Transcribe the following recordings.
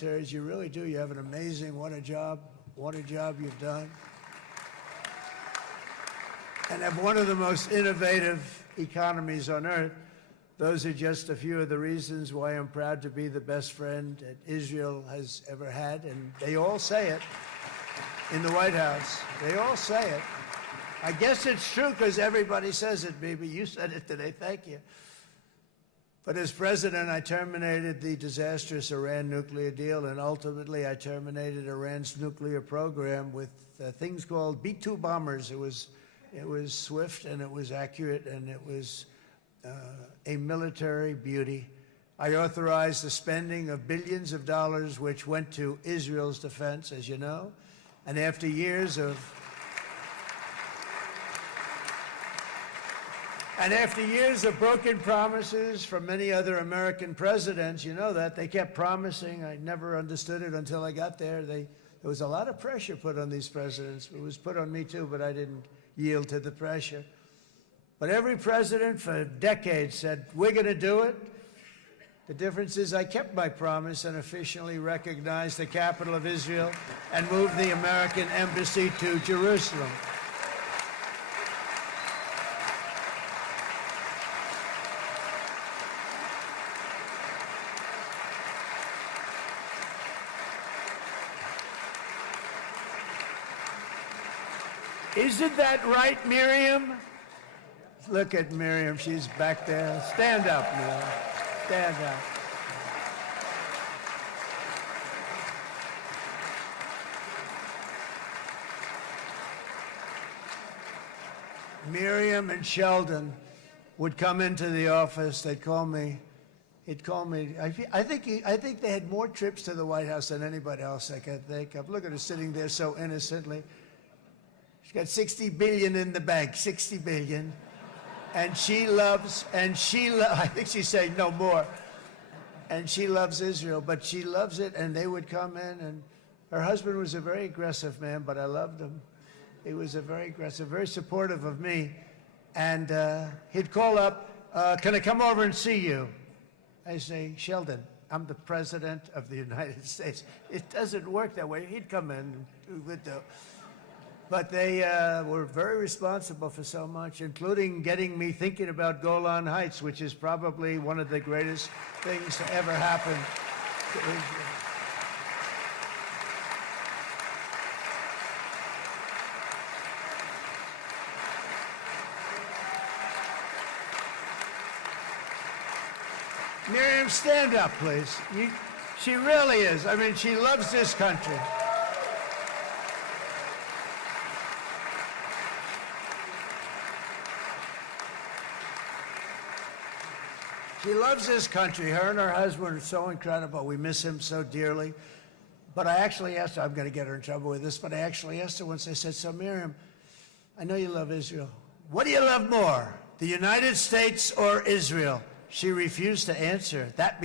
You really do. You have an amazing, what a job you've done. And have one of the most innovative economies on earth. Those are just a few of the reasons why I'm proud to be the best friend that Israel has ever had. And they all say it in the White House. They all say it. I guess it's true because everybody says it, Bibi. You said it today. Thank you. But as president, I terminated the disastrous Iran nuclear deal, and ultimately I terminated Iran's nuclear program with things called B-2 bombers. It was swift, and it was accurate, and it was a military beauty. I authorized the spending of billions of dollars, which went to Israel's defense, as you know. And after years of broken promises from many other American presidents, you know that, they kept promising. I never understood it until I got there. There was a lot of pressure put on these presidents. It was put on me too, but I didn't yield to the pressure. But every president for decades said, we're going to do it. The difference is I kept my promise and officially recognized the capital of Israel and moved the American embassy to Jerusalem. Isn't that right, Miriam? Look at Miriam. She's back there. Stand up, Miriam. Stand up. Miriam and Sheldon would come into the office. They'd call me. He'd call me. I think they had more trips to the White House than anybody else I can think of. Look at her sitting there so innocently. She's got $60 billion in the bank, $60 billion. And I think she's saying no more. And she loves Israel, but she loves it, and they would come in, and her husband was a very aggressive man, but I loved him. He was a very aggressive, very supportive of me. And he'd call up, can I come over and see you? I say, Sheldon, I'm the president of the United States. It doesn't work that way. He'd come in and we would do. But they were very responsible for so much, including getting me thinking about Golan Heights, which is probably one of the greatest things to ever happen to Israel. Miriam, stand up, please. She really is. I mean, she loves this country. She loves this country. Her and her husband are so incredible. We miss him so dearly. But I actually asked her, I'm going to get her in trouble with this, but I actually asked her once, I said, so Miriam, I know you love Israel. What do you love more, the United States or Israel? She refused to answer. That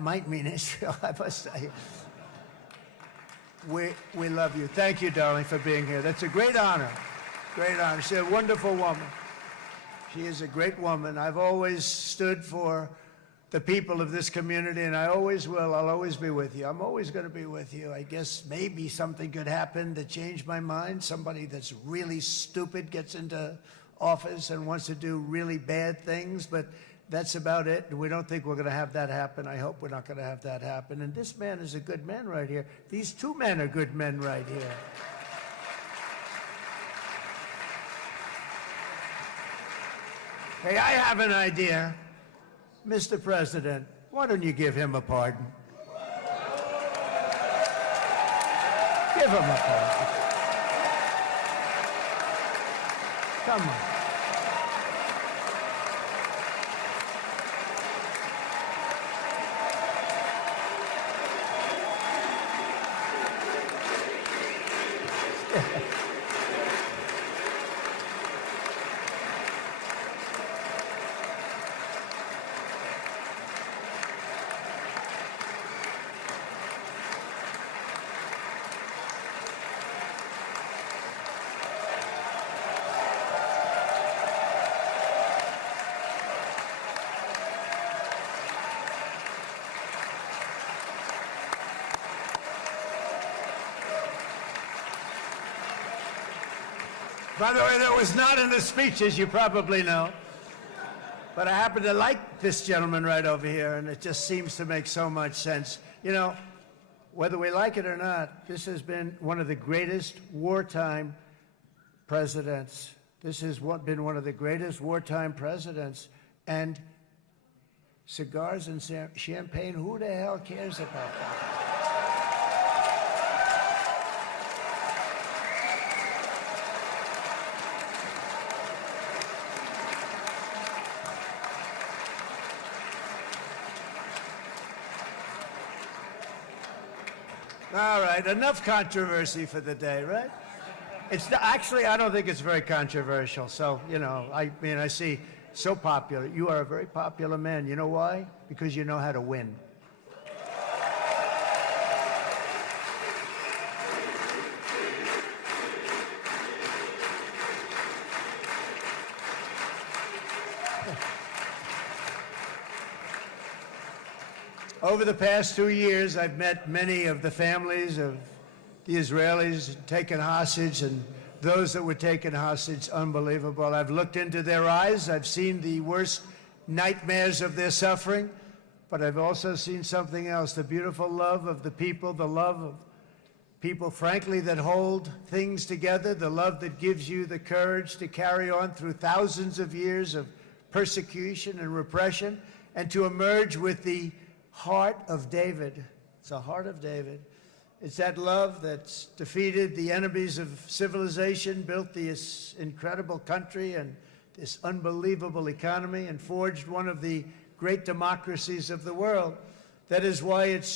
might mean Israel, I must say. We love you. Thank you, darling, for being here. That's a great honor. Great honor. She's a wonderful woman. She is a great woman. I've always stood for the people of this community, and I always will. I'll always be with you. I'm always going to be with you. I guess maybe something could happen to change my mind. Somebody that's really stupid gets into office and wants to do really bad things, but that's about it. We don't think we're going to have that happen. I hope we're not going to have that happen. And this man is a good man right here. These two men are good men right here. Hey, I have an idea. Mr. President, why don't you give him a pardon? Give him a pardon. Come on. By the way, that was not in the speech, as you probably know. But I happen to like this gentleman right over here, and it just seems to make so much sense. You know, whether we like it or not, this has been one of the greatest wartime presidents. This has been one of the greatest wartime presidents. And cigars and champagne, who the hell cares about that? All right, enough controversy for the day, right? Actually, I don't think it's very controversial. So, you know, I mean, I see so popular. You are a very popular man. You know why? Because you know how to win. Over the past 2 years, I've met many of the families of the Israelis taken hostage and those that were taken hostage. Unbelievable. I've looked into their eyes. I've seen the worst nightmares of their suffering, but I've also seen something else, the beautiful love of the people, the love of people, frankly, that hold things together, the love that gives you the courage to carry on through thousands of years of persecution and repression and to emerge with the heart of David. It's the heart of David. It's that love that's defeated the enemies of civilization, built this incredible country and this unbelievable economy, and forged one of the great democracies of the world. That is why it's